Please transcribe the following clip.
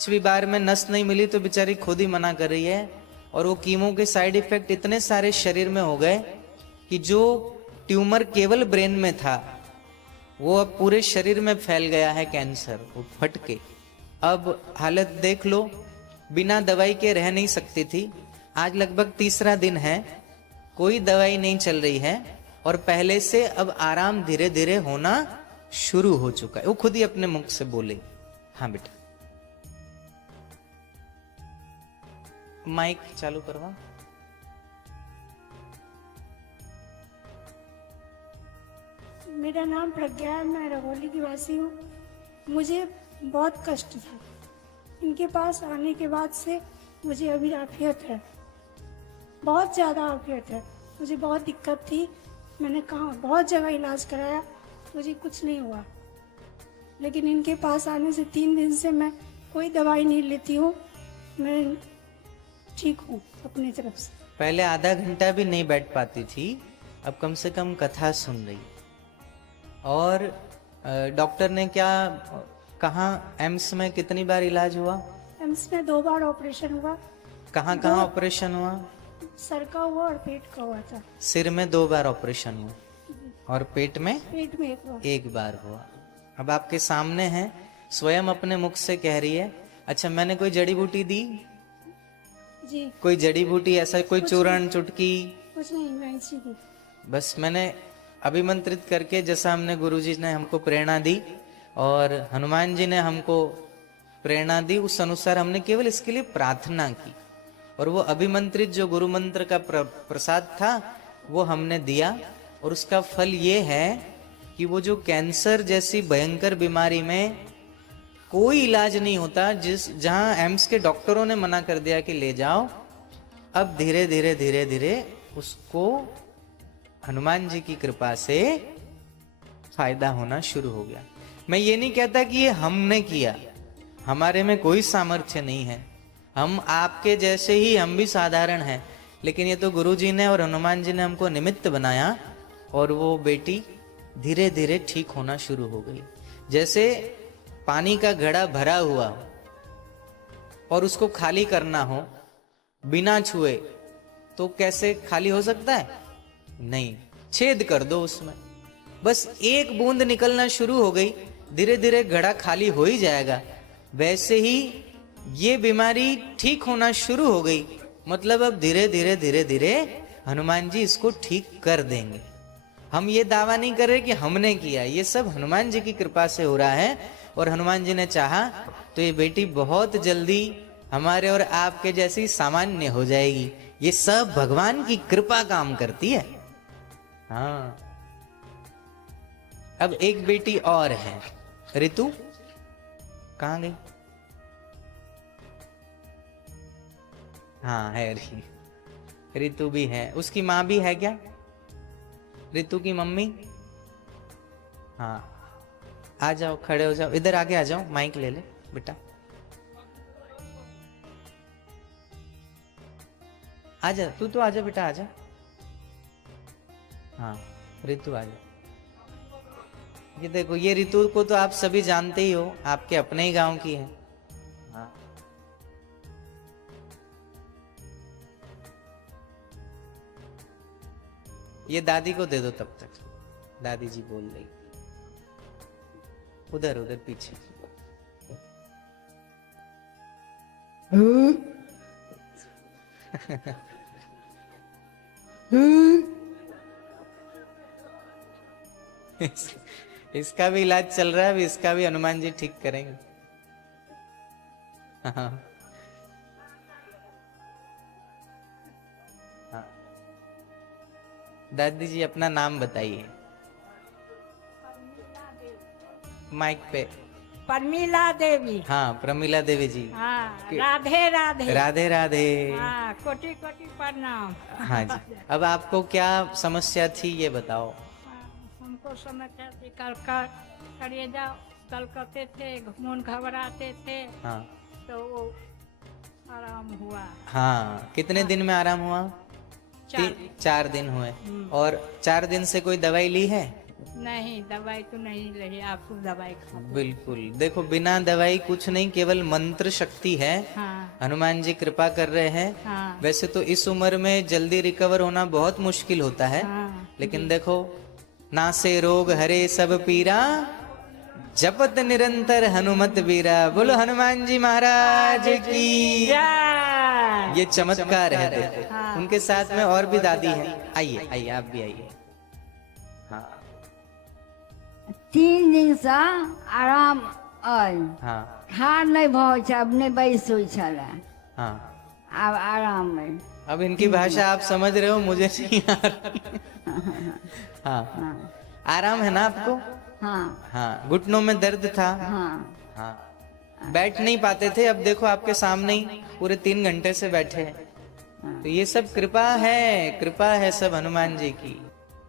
पिछली बार में नस नहीं मिली तो बेचारी खुद ही मना कर रही है। और वो कीमो के साइड इफेक्ट इतने सारे शरीर में हो गए कि जो ट्यूमर केवल ब्रेन में था वो अब पूरे शरीर में फैल गया है, कैंसर वो फट के। अब हालत देख लो, बिना दवाई के रह नहीं सकती थी। आज लगभग तीसरा दिन है, कोई दवाई नहीं चल रही है और पहले से अब आराम धीरे धीरे होना शुरू हो चुका है। वो खुद ही अपने मुख से बोले। हाँ बेटा, माइक चालू करवा। मेरा नाम प्रज्ञा है, मैं रंगोली की वासी हूँ। मुझे बहुत कष्ट था, इनके पास आने के बाद से मुझे अभी आफियत है, बहुत ज़्यादा आफियत है। मुझे बहुत दिक्कत थी, मैंने कहा बहुत जगह इलाज कराया, मुझे कुछ नहीं हुआ। लेकिन इनके पास आने से 3 दिन से मैं कोई दवाई नहीं लेती हूँ, मैं ठीक हूँ अपनी तरफ से। पहले आधा घंटा भी नहीं बैठ पाती थी, अब कम से कम कथा सुन रही। और डॉक्टर ने क्या कहा, एम्स में कितनी बार इलाज हुआ? एम्स में 2 बार ऑपरेशन हुआ। कहाँ कहाँ ऑपरेशन हुआ? सर का हुआ और पेट का हुआ था। सिर में 2 बार ऑपरेशन हुआ और पेट में पेट में 1 बार। 1 बार हुआ। अब आपके सामने है, स्वयं अपने मुख से कह रही है। अच्छा, मैंने कोई जड़ी बूटी दी? जी कोई जड़ी बूटी ऐसा कोई चूर्ण चुटकी? कुछ नहीं, मैं इसी की। बस मैंने अभिमंत्रित करके, जैसा हमने गुरुजी ने हमको प्रेरणा दी और हनुमान जी ने हमको प्रेरणा दी, उस अनुसार हमने केवल इसके लिए प्रार्थना की। और वो अभिमंत्रित जो गुरु मंत्र का प्रसाद था वो हमने दिया। और उसका फल ये है कि वो जो कैंसर जैसी भयंकर बीमारी में कोई इलाज नहीं होता, जहां एम्स के डॉक्टरों ने मना कर दिया कि ले जाओ, अब धीरे धीरे धीरे धीरे उसको हनुमान जी की कृपा से फायदा होना शुरू हो गया। मैं ये नहीं कहता कि ये हमने किया, हमारे में कोई सामर्थ्य नहीं है, हम आपके जैसे ही, हम भी साधारण हैं। लेकिन ये तो गुरुजी ने और हनुमान जी ने हमको निमित्त बनाया और वो बेटी धीरे धीरे ठीक होना शुरू हो गई। जैसे पानी का घड़ा भरा हुआ और उसको खाली करना हो बिना छुए, तो कैसे खाली हो सकता है? नहीं, छेद कर दो उसमें, बस 1 बूंद निकलना शुरू हो गई, धीरे धीरे घड़ा खाली हो ही जाएगा। वैसे ही ये बीमारी ठीक होना शुरू हो गई, मतलब अब धीरे धीरे धीरे धीरे हनुमान जी इसको ठीक कर देंगे। हम ये दावा नहीं कर रहे कि हमने किया, ये सब हनुमान जी की कृपा से हो रहा है। और हनुमान जी ने चाहा तो ये बेटी बहुत जल्दी हमारे और आपके जैसी सामान्य हो जाएगी। ये सब भगवान की कृपा काम करती है। हाँ, अब एक बेटी और है, ऋतु कहाँ गई? हाँ है, ऋतु भी है। उसकी माँ भी है क्या? ऋतु की मम्मी? हाँ, आ जाओ, खड़े हो जाओ, इधर आगे आ जाओ, माइक ले ले बेटा। आजा, तू तो आजा बेटा, आजा। हाँ ऋतु आजा। ये देखो, ये ऋतु को तो आप सभी जानते ही हो, आपके अपने ही गांव की है। हाँ, ये दादी को दे दो तब तक, दादी जी बोल रही। उधर उधर पीछे। इसका भी इलाज चल रहा है, अभी इसका भी हनुमान जी ठीक करेंगे। हाँ, हाँ। दादी जी अपना नाम बताइए माइक पे। प्रमीला देवी। हाँ, प्रमीला देवी जी। हाँ, राधे राधे। राधे राधे। हाँ, कोटि कोटि प्रणाम। हाँ जी, अब आपको क्या समस्या थी ये बताओ। हमको समस्या थी, कलेजा कलकते थे, खून घबराते थे। हाँ, तो वो आराम हुआ। हाँ, कितने दिन में आराम हुआ? 4 दिन हुए। और 4 दिन से कोई दवाई ली है? नहीं दवाई तो नहीं लगी, आपको दवाई खा। बिल्कुल, देखो बिना दवाई कुछ नहीं, केवल मंत्र शक्ति है। हाँ हनुमान जी कृपा कर रहे हैं। हाँ वैसे तो इस उम्र में जल्दी रिकवर होना बहुत मुश्किल होता है, हाँ लेकिन देखो, ना से रोग हरे सब पीरा, जपत निरंतर हनुमत वीरा। बोलो हनुमान जी महाराज की। जय। ये चमत्कार है देखो। हाँ। उनके साथ में और भी दादी है। आइए आइए, आप भी आइए। हाँ 3 दिन से आराम अइ, हाँ ठाढ़ नहीं भऽ छै, अब नहीं बैस होइ छलै, हाँ। अब आराम अइ। अब इनकी भाषा आप समझ रहे हो, मुझे नहीं आ रही। हाँ, हाँ आराम है ना आपको? हाँ हाँ, घुटनों में दर्द था। हाँ हाँ, बैठ नहीं पाते थे, अब देखो आपके सामने ही पूरे 3 घंटे से बैठे हैं। तो ये सब कृपा है, कृपा है सब हनुमान जी की।